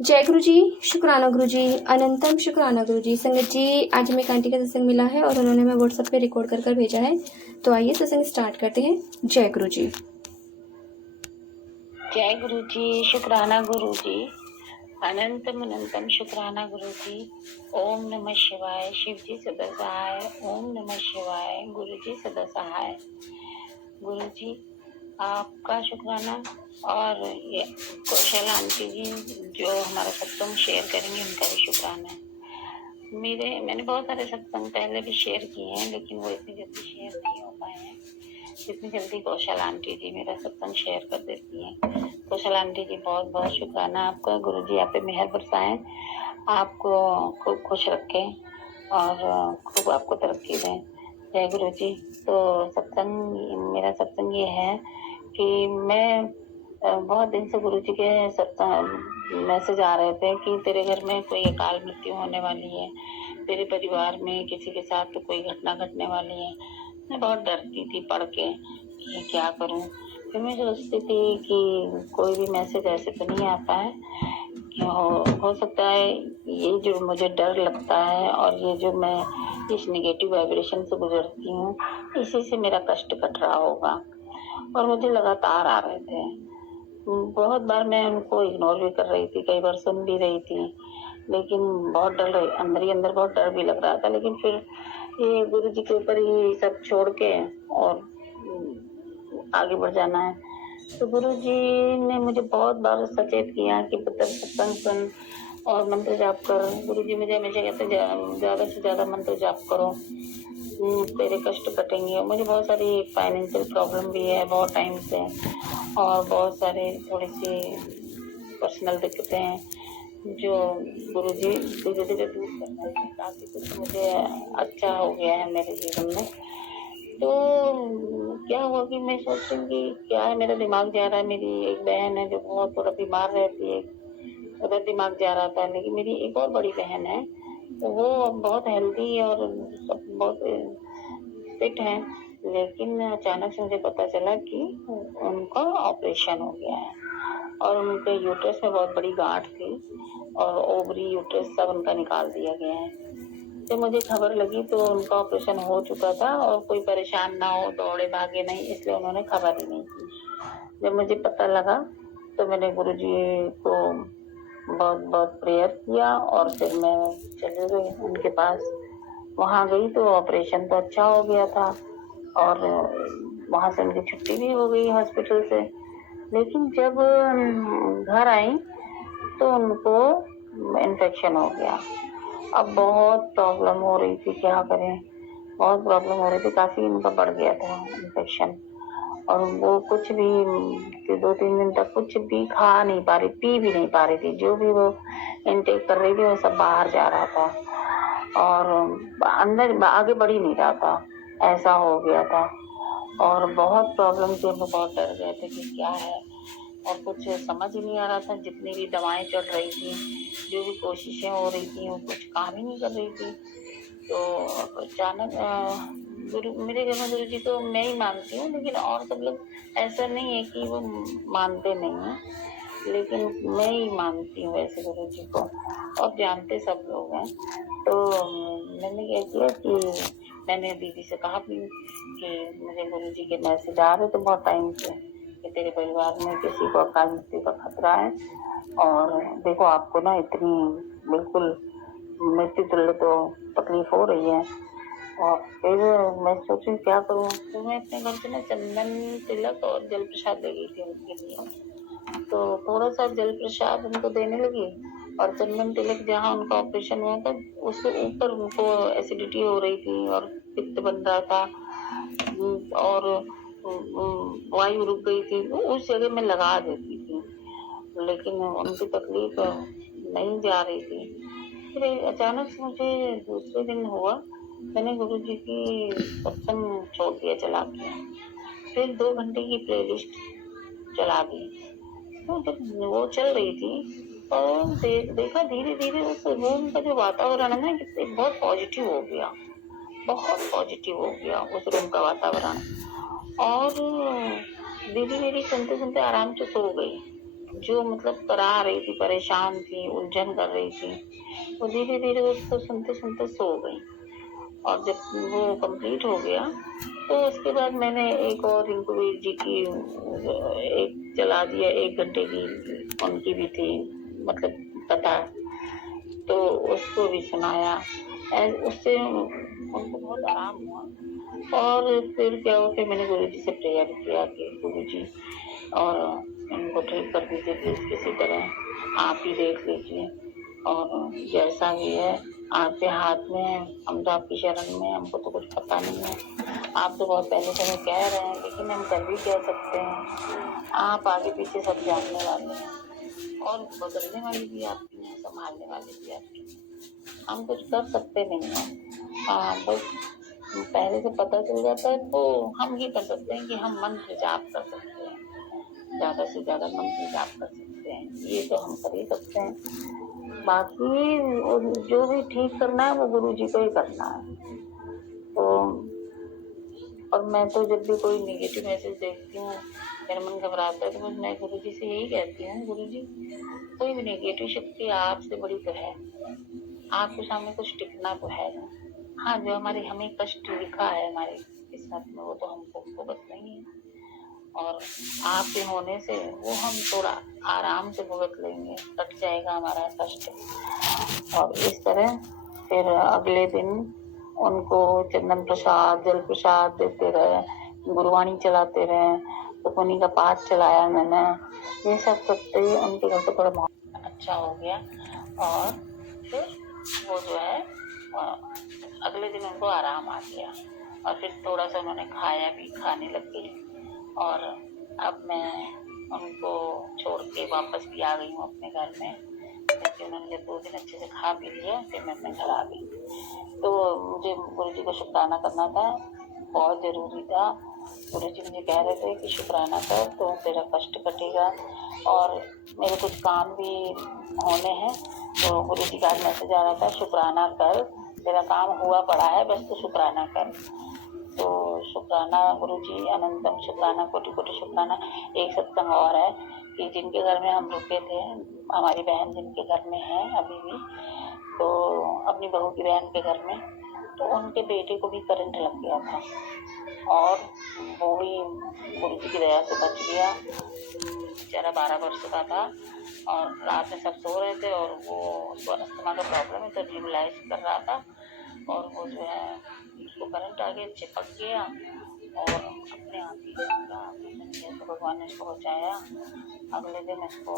जय गुरु जी, शुक्राना गुरु जी, अनंतम शुक्राना गुरु जी। संगत जी, आज हमें एक आंटी का सत्संग मिला है और उन्होंने हमें व्हाट्सएप पे रिकॉर्ड कर भेजा है। तो आइए सत्संग स्टार्ट करते हैं। जय गुरु जी। जय गुरु जी, शुक्राना गुरु जी, अनंतम अनंतम शुक्राना गुरु जी। ओम नमः शिवाय, शिव जी सदा सहाय। ओम नमः शिवाय, गुरु जी सदा सहाय। गुरु जी आपका शुक्राना, और ये कौशल आंटी जी जो हमारा सत्संग शेयर करेंगे उनका भी शुक्राना। मैंने बहुत सारे सत्संग पहले भी शेयर किए हैं, लेकिन वो इतनी जल्दी शेयर नहीं हो पाए हैं जितनी जल्दी कौशल आंटी जी मेरा सत्संग शेयर कर देती हैं। कौशल आंटी जी बहुत बहुत शुक्राना आपका। गुरु जी आप पे मेहर बरसाएं, आपको खूब खुश रखें और खूब आपको तरक्की दें। जय गुरु जी। तो मेरा सत्संग ये है कि मैं बहुत दिन से गुरु जी के सत्संग मैसेज आ रहे थे कि तेरे घर में कोई अकाल मृत्यु होने वाली है, तेरे परिवार में किसी के साथ तो कोई घटना घटने वाली है। मैं बहुत डरती थी पढ़ के कि क्या करूं। फिर मैं सोचती थी कि कोई भी मैसेज ऐसे तो नहीं आता है कि हो सकता है ये जो मुझे डर लगता है और ये जो मैं इस निगेटिव वाइब्रेशन से गुजरती हूँ, इसी से मेरा कष्ट कट रहा होगा। और मुझे लगातार आ रहे थे। बहुत बार मैं उनको इग्नोर भी कर रही थी, कई बार सुन भी रही थी, लेकिन बहुत डर रही, अंदर ही अंदर बहुत डर भी लग रहा था। लेकिन फिर ये गुरु जी के ऊपर ही सब छोड़ के और आगे बढ़ जाना है। तो गुरु जी ने मुझे बहुत बार सचेत किया कि पुत्र सत्संग सुन और मंत्र जाप कर। गुरु जी मुझे हमेशा कहते ज्यादा से ज्यादा मंत्र जाप करो, तेरे कष्ट कटेंगे। मुझे बहुत सारी फाइनेंशियल प्रॉब्लम भी है बहुत टाइम से, और बहुत सारे थोड़ी सी पर्सनल दिक्कतें हैं जो गुरु जी धीरे धीरे दूर कर रहे हैं। काफी कुछ मुझे अच्छा हो गया है मेरे जीवन में। तो क्या हुआ कि मैं सोच रही हूँ कि क्या है, मेरा दिमाग जा रहा है। मेरी एक बहन है जो बहुत थोड़ा बीमार रहती है, उधर दिमाग जा रहा था। लेकिन मेरी एक और बड़ी बहन है, तो वो बहुत हेल्दी और सब बहुत फिट है। लेकिन अचानक से मुझे पता चला कि उनका ऑपरेशन हो गया है और उनके यूट्रस में बहुत बड़ी गांठ थी और ओवरी यूट्रस सब उनका निकाल दिया गया है। जब मुझे खबर लगी तो उनका ऑपरेशन हो चुका था और कोई परेशान ना हो, दौड़े भागे नहीं, इसलिए उन्होंने खबर ही नहीं की। जब मुझे पता लगा तो मैंने गुरु जी को बहुत बहुत प्रेयर किया और फिर मैं चले गई उनके पास। वहां गई तो ऑपरेशन तो अच्छा हो गया था और वहां से उनकी छुट्टी भी हो गई हॉस्पिटल से। लेकिन जब घर आई तो उनको इन्फेक्शन हो गया। अब बहुत प्रॉब्लम हो रही थी, क्या करें, बहुत प्रॉब्लम हो रही थी। काफी उनका बढ़ गया था इन्फेक्शन और वो कुछ भी 2-3 दिन तक कुछ भी खा नहीं पा रही, पी भी नहीं पा रही थी। जो भी वो इनटेक कर रही थी वो सब बाहर जा रहा था और अंदर आगे बढ़ ही नहीं रहा था, ऐसा हो गया था। और बहुत प्रॉब्लम थी, हम बहुत डर गए थे कि क्या है, और कुछ समझ ही नहीं आ रहा था। जितनी भी दवाएं चल रही थी, जो भी कोशिशें हो रही थी, वो कुछ काम ही नहीं कर रही थी। तो अचानक मेरे घर में गुरु जी तो मैं ही मानती हूँ, लेकिन और सब लोग ऐसा नहीं है कि वो मानते नहीं है, लेकिन मैं ही मानती हूँ वैसे गुरु जी को, और जानते सब लोग हैं। तो मैंने क्या किया कि मैंने दीदी से कहा कि मुझे गुरु जी के मैसेज आ रहे थे बहुत टाइम से कि तेरे परिवार में किसी को अकाल मृत्यु का खतरा है, और देखो आपको ना इतनी बिल्कुल मृत्यु तुल्य तो तकलीफ हो रही है। और फिर मैं सोची क्या करूँ, तो मैं अपने घर से ना चंदन तिलक और जल प्रसाद ले गई थी उनके लिए। तो थोड़ा सा जल प्रसाद उनको देने लगी और चंदन तिलक जहाँ उनका ऑपरेशन हुआ था उसके ऊपर उनको एसिडिटी हो रही थी और पित्त बन रहा था और वायु रुक गई थी, वो उस जगह में लगा देती थी, लेकिन उनकी तकलीफ नहीं जा रही थी। फिर अचानक से मुझे दूसरे दिन हुआ, मैंने गुरु जी की सत्संग छोड़ दिया चला के, फिर 2 घंटे की प्लेलिस्ट चला दी। तो जब वो चल रही थी और देखा धीरे धीरे उस रूम का जो वातावरण है ना बहुत पॉजिटिव हो गया, बहुत पॉजिटिव हो गया उस रूम का वातावरण। और दीदी मेरी सुनते सुनते आराम से सो गई जो मतलब करा रही थी, परेशान थी, उलझन कर रही थी, वो धीरे धीरे उसको सुनते सुनते सो गई। और जब वो कंप्लीट हो गया तो उसके बाद मैंने एक और रिंकूवीर जी की एक चला दिया, 1 घंटे की उनकी भी थी मतलब कथा, तो उसको भी सुनाया। उससे उनको बहुत आराम हुआ। और फिर क्या हुआ, फिर मैंने गुरु जी से प्रेयर किया कि गुरु जी और इनको ठीक कर दीजिए प्लीज, किसी तरह आप ही देख लीजिए, और जैसा भी है आपके हाथ में है, हम तो आपकी शरण में, हमको तो कुछ पता नहीं है। आप तो बहुत पहले से हमें कह रहे हैं, लेकिन हम कर भी कह सकते हैं, आप आगे पीछे सब जानने वाले हैं, और बदलने वाली भी आपकी है, संभालने वाली भी आपकी है। हम कुछ कर सकते नहीं हैं। हाँ, बस पहले से पता चल जाता है तो हम ये कर सकते हैं कि हम मंत्र जाप कर सकते हैं, ज्यादा से ज्यादा मंत्र जाप कर सकते हैं, ये तो हम कर ही सकते हैं। बाकी जो भी ठीक करना है वो गुरु जी को ही करना है। तो और मैं तो जब भी कोई नेगेटिव मैसेज देखती हूँ, मेरा मन घबराता है, तो मैं गुरु जी से यही कहती हूँ, गुरु जी कोई भी नेगेटिव शक्ति आपसे बड़ी तो है, आपके सामने कुछ टिकना तो है। हाँ, जो हमारी हमें कष्ट लिखा है हमारी किस्मत में, वो तो हमको भुगतना ही है, और आपके होने से वो हम थोड़ा आराम से भुगत लेंगे, कट जाएगा हमारा कष्ट। और इस तरह फिर अगले दिन उनको चंदन प्रसाद, जल प्रसाद देते रहे, गुरुवाणी चलाते रहे, सुखमनी का पाठ चलाया मैंने। ये सब करते हुए उनके घर पे थोड़ा माहौल अच्छा हो गया। और फिर वो जो है अगले दिन उनको आराम आ गया, और फिर थोड़ा सा उन्होंने खाया भी, खाने लग गए। और अब मैं उनको छोड़ के वापस भी आ गई हूँ अपने घर में, क्योंकि उन्होंने जब 2 दिन अच्छे से खा पी लिया, फिर मैं अपने घर आ गई। तो मुझे गुरु जी को शुक्राना करना था, बहुत ज़रूरी था। गुरु जी मुझे कह रहे थे कि शुक्राना कर तो तेरा कष्ट कटेगा, और मेरे कुछ काम भी होने हैं। तो गुरु जी का मैसेज आ रहा था, शुक्राना कर, तेरा काम हुआ पड़ा है, बस तू शुक्राना कर। तो शुक्राना गुरु जी, अनंतम शुक्राना, कोटि कोटि शुक्राना। एक सत्संग और है कि जिनके घर में हम रुके थे, हमारी बहन जिनके घर में है अभी भी, तो अपनी बहू की बहन के घर में, तो उनके बेटे को भी करंट लग गया था, और वो भी गुरु जी की दया से बच गया। बेचारा 12 वर्ष का था, और रात में सब सो रहे थे, और वो उसको अस्थमा का प्रॉब्लम है, तो नेबुलाइज कर रहा था, और वो जो है उसको करंट आ गया, चिपक गया, और अपने आप ही जैसे भगवान ने इसको बचाया। अगले दिन इसको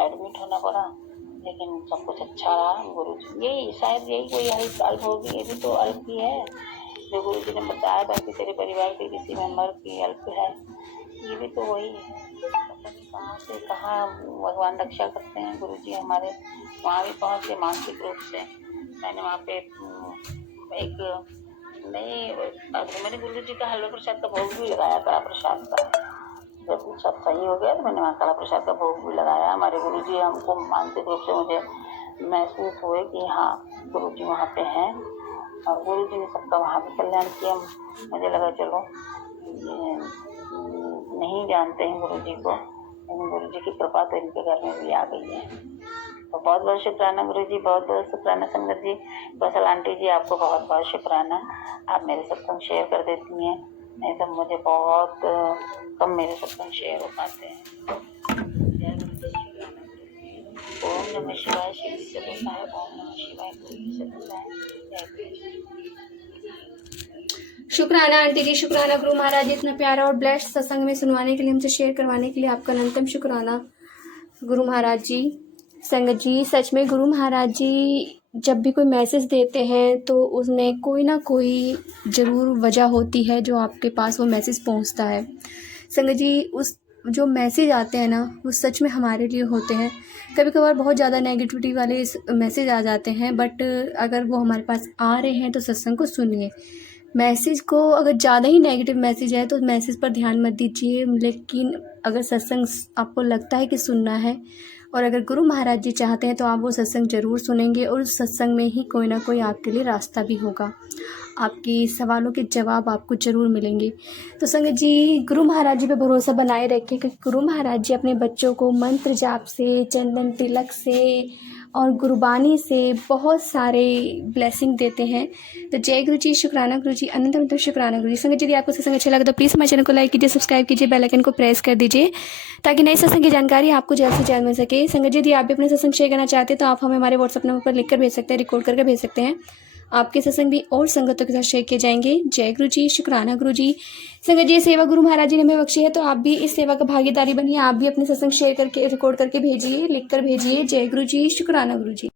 एडमिट होना पड़ा, लेकिन सब कुछ अच्छा रहा। गुरु जी यही शायद यही कोई अल्प होगी, ये भी तो अल्प ही है जो गुरु जी ने बताया था कि तेरे परिवार के किसी मेंबर की अल्प है, ये भी तो वही है। कहाँ से कहाँ भगवान रक्षा करते हैं गुरु जी हमारे। वहाँ भी पहुँच के मानसिक रूप से मैंने वहाँ पे एक मैंने गुरु जी का हलवा प्रसाद का भोग भी लगाया, कड़ा प्रसाद का। जब सब सही हो गया तो मैंने वहाँ कड़ा प्रसाद का भोग भी लगाया। हमारे गुरु जी हमको मानसिक रूप से मुझे महसूस हुए कि हाँ गुरु जी वहाँ पे हैं, और गुरु जी ने सबका वहाँ भी कल्याण किया। मुझे लगा चलो नहीं जानते हैं गुरु जी को, लेकिन गुरु जी की कृपा तो इनके घर में भी आ गई है। तो बहुत बहुत शुक्राना गुरु जी, बहुत बहुत शुक्राना संगत जी। कौशल आंटी जी, आपको बहुत बहुत शुक्राना, आप मेरे सत्संग शेयर कर देती हैं, नहीं तो मुझे बहुत कम मेरे सत्संग शेयर हो पाते हैं। ओम नमः शिवाय, शिव जी से बोलता है, ओम नमः शिवाय, गुरु जी से बोलता है। जय गुरु। शुक्राना आंटी जी, शुक्राना गुरु महाराज जी, इतना प्यारा और ब्लेस्ड सत्संग में सुनवाने के लिए, हमसे शेयर करवाने के लिए आपका अनंतम शुक्राना गुरु महाराज जी। संगत जी, सच में गुरु महाराज जी जब भी कोई मैसेज देते हैं तो उसमें कोई ना कोई ज़रूर वजह होती है जो आपके पास वो मैसेज पहुंचता है। संगत जी, उस जो मैसेज आते हैं ना वो सच में हमारे लिए होते हैं। कभी कभार बहुत ज़्यादा नेगेटिविटी वाले मैसेज आ जाते हैं, बट अगर वो हमारे पास आ रहे हैं तो सत्संग को सुनिए। मैसेज को अगर ज़्यादा ही नेगेटिव मैसेज है तो मैसेज पर ध्यान मत दीजिए, लेकिन अगर सत्संग आपको लगता है कि सुनना है और अगर गुरु महाराज जी चाहते हैं तो आप वो सत्संग ज़रूर सुनेंगे, और उस सत्संग में ही कोई ना कोई आपके लिए रास्ता भी होगा। आपके सवालों के जवाब आपको ज़रूर मिलेंगे। तो संगत जी, गुरु महाराज जी पे भरोसा बनाए रखें, क्योंकि गुरु महाराज जी अपने बच्चों को मंत्र जाप से, चंदन तिलक से और गुरबानी से बहुत सारे ब्लेसिंग देते हैं। तो जय गुरु जी, शुक्राना गुरु जी, अनंत अनंत शुक्राना गुरु जी। संगत जी, यदि आपको सत्संग अच्छा लगा तो प्लीज़ हमारे चैनल को लाइक कीजिए, सब्सक्राइब कीजिए, बेल आइकन को प्रेस कर दीजिए, ताकि नई सत्संग की जानकारी आपको जल्द से जल्द मिल सके। संगत जी, यदि आप भी अपने सत्संग शेयर करना चाहते हैं तो आप हमें हमारे व्हाट्सएप नंबर पर लिखकर भेज सकते हैं, रिकॉर्ड करके भेज सकते हैं। आपके सत्संग भी और संगतों के साथ शेयर किए जाएंगे। जय गुरु जी, शुक्राना गुरु जी। संगत जी, ये सेवा गुरु महाराज जी ने हमें बख्शी है, तो आप भी इस सेवा का भागीदारी बनिए। आप भी अपने सत्संग शेयर करके, रिकॉर्ड करके भेजिए, लिख कर भेजिए। जय गुरु जी, शुक्राना गुरु जी।